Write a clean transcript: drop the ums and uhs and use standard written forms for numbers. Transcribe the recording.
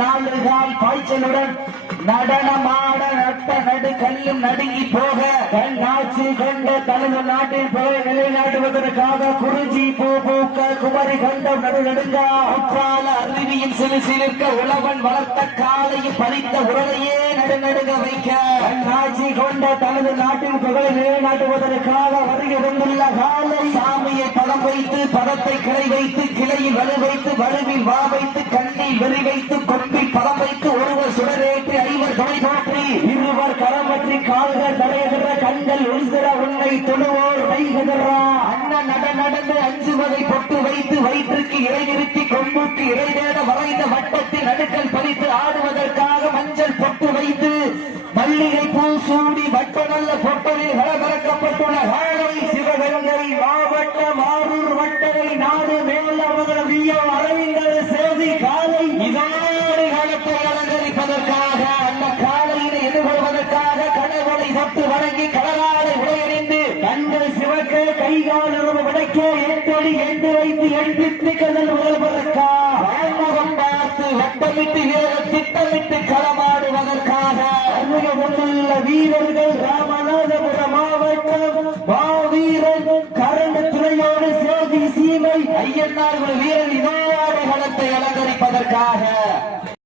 4 கால் பாய்ச்சலுடன் நடனமாட நட்ட நடு கல்லும் நடுங்கி போக கண்ணாட்சி கொண்ட தனது நாட்டில் பெற நிலைநாட்டுவதற்காக குறிஞ்சி பூ பூக்க குமரி கண்டம் நடுநடுங்க அப்பால அருவியின் சிறு சிலிர்க்க உழவன் வளர்த்த காலையும் பறித்த உடலையே நடுநடுங்க வைக்க கண்ணாட்சி கொண்ட தனது நாட்டின் புகழை நிலைநாட்டுவதற்காக வருகை வந்துள்ள காலை சாமியை படம் வைத்து பதத்தை கிளை வைத்து கிளையில் வலு வைத்து வலுவில் வா வைத்து கண்ணில் வெறி வைத்து கொம்பில் பதம் வைத்து ஒருவர் சுடரேற்றி ஐவர் துணை தோற்றி இருவர் கரம் பற்றி கால்கள் தடையகிற கண்கள் ஒளிசிற உன்னை தொடுவோர் வைகிறா அண்ணன் நடந்து 5 வகை பொட்டு வைத்து வயிற்றுக்கு இறை நிறுத்தி கொம்புக்கு இறை தேட வரைந்த வட்டத்தில் நடுக்கல் பறித்து ஆடுவதற்காக மஞ்சள் பொட்டு வைத்து மல்லிகை பூ சூடி வட்ட நல்ல பொட்டலில் கலகலக்கப்பட்டுள்ள வாழை சிவகங்கை மாவட்டம் ஆரூர் வட்டனை நாடு மேலவதிய அரவிந்தர் சேதி காலை இதோடு காலத்தை அலங்கரிப்பதற்காக அந்த காலையினை எதிர்கொள்வதற்காக கடவுளை தொட்டு வணங்கி கடலாடை உடையணிந்து கண்கள் சிவக்க கைகால் உறவு விடைக்க ஏற்றொடி எண்டு வைத்து எண்பித்து கடல் உதல்வதற்காக வான்முகம் பார்த்து வட்டமிட்டு வீர திட்டமிட்டு களமாடுவதற்காக வந்துள்ள வீரர்கள் ராமநாதபுரம் மாவட்டம் மாவீரன் கரண்டு துறையோடு சேதி சீமை ஐயன்னார் வீரர் இதோடு களத்தை அலங்கரிப்பதற்காக